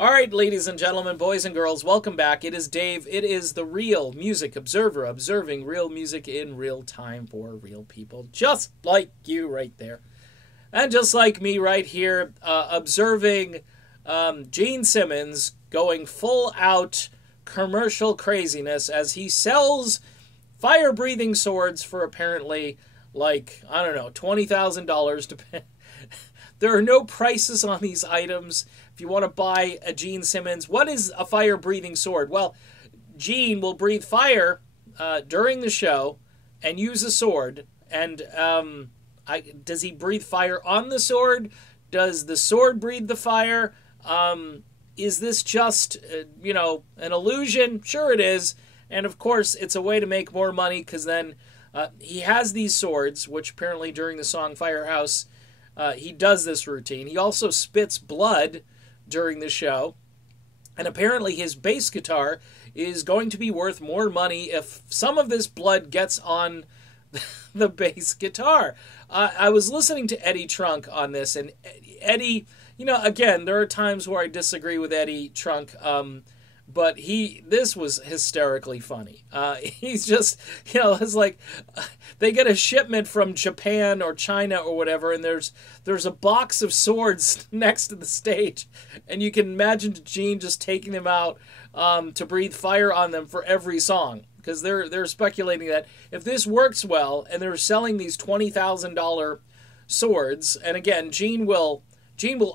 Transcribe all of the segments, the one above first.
All right, ladies and gentlemen, boys and girls, welcome back. It is Dave. It is the Real Music Observer, observing real music in real time for real people, just like you right there. And just like me right here, observing Gene Simmons going full out commercial craziness as he sells fire-breathing swords for apparently, like, I don't know, $20,000. There are no prices on these items. If you want to buy a Gene Simmons, what is a fire-breathing sword? Well, Gene will breathe fire during the show and use a sword. And does he breathe fire on the sword? Does the sword breathe the fire? Is this just, an illusion? Sure it is. And of course, it's a way to make more money because then he has these swords, which apparently during the song Firehouse, he does this routine. He also spits blood during the show. And apparently his bass guitar is going to be worth more money if some of this blood gets on the bass guitar. I was listening to Eddie Trunk on this, and Eddie, again, there are times where I disagree with Eddie Trunk, but this was hysterically funny. He's just, it's like they get a shipment from Japan or China or whatever, and there's a box of swords next to the stage, and you can imagine Gene just taking them out to breathe fire on them for every song, because they're speculating that if this works well and they're selling these $20,000 swords, and again, Gene will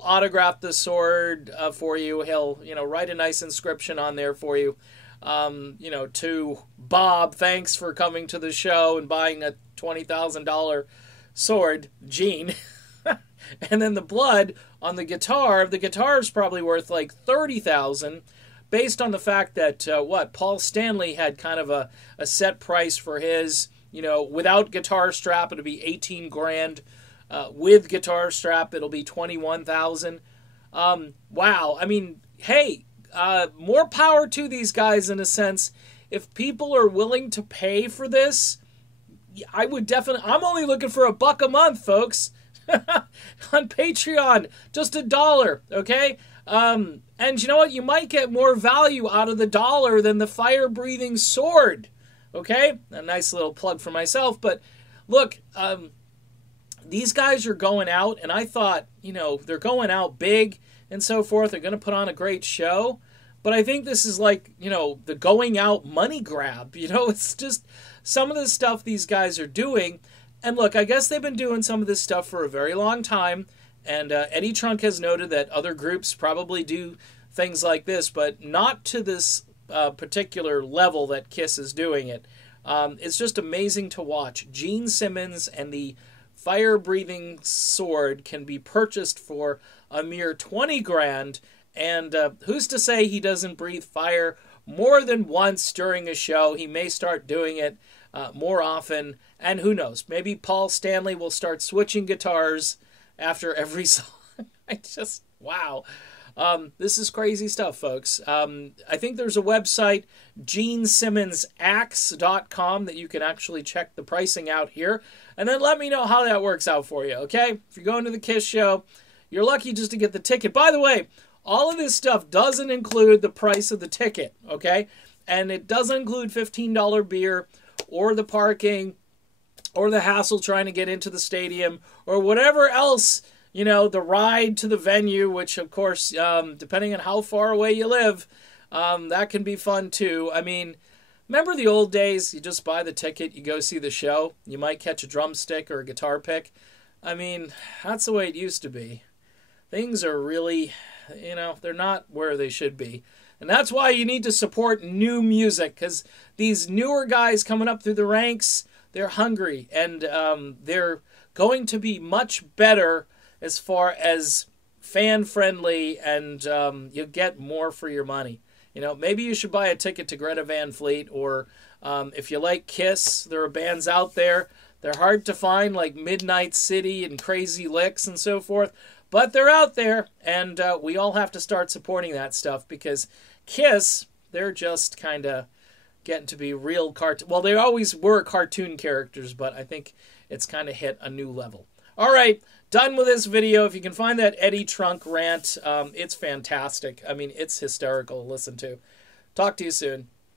autograph the sword for you. He'll, write a nice inscription on there for you. To Bob, thanks for coming to the show and buying a $20,000 sword, Gene. And then the blood on the guitar is probably worth like $30,000, based on the fact that, Paul Stanley had kind of a set price for his, without guitar strap, it'll be 18 grand. With guitar strap, it'll be 21,000. Wow. I mean, hey, more power to these guys in a sense. If people are willing to pay for this, I would definitely. I'm only looking for $1 a month, folks. On Patreon, just $1. Okay. And you know what? You might get more value out of the $1 than the fire-breathing sword. Okay, a nice little plug for myself. But look. These guys are going out, and I thought, they're going out big and so forth. They're going to put on a great show. But I think this is like, the going out money grab. It's just some of the stuff these guys are doing. And look, I guess they've been doing some of this stuff for a very long time. And Eddie Trunk has noted that other groups probably do things like this, but not to this particular level that Kiss is doing it. It's just amazing to watch. Gene Simmons and the fire-breathing sword can be purchased for a mere 20 grand, and who's to say he doesn't breathe fire more than once during a show? He may start doing it more often, and who knows, maybe Paul Stanley will start switching guitars after every song. Wow. This is crazy stuff, folks. I think there's a website, GeneSimmonsAxe.com, that you can actually check the pricing out here. And then let me know how that works out for you, okay? If you're going to the Kiss show, you're lucky just to get the ticket. By the way, all of this stuff doesn't include the price of the ticket, okay? And it doesn't include $15 beer or the parking or the hassle trying to get into the stadium or whatever else, the ride to the venue, which, of course, depending on how far away you live, that can be fun, too. I mean, remember the old days? You just buy the ticket, you go see the show. You might catch a drumstick or a guitar pick. I mean, that's the way it used to be. Things are really, they're not where they should be. And that's why you need to support new music, because these newer guys coming up through the ranks, they're hungry, and they're going to be much better as far as fan-friendly, and you'll get more for your money. Maybe you should buy a ticket to Greta Van Fleet, or if you like Kiss, there are bands out there. They're hard to find, like Midnight City and Crazy Licks and so forth, but they're out there, and we all have to start supporting that stuff, because Kiss, they're just kind of getting to be real cartoon. Well, they always were cartoon characters, but I think it's kind of hit a new level. All right, done with this video. If you can find that Eddie Trunk rant, it's fantastic. I mean, it's hysterical to listen to. Talk to you soon.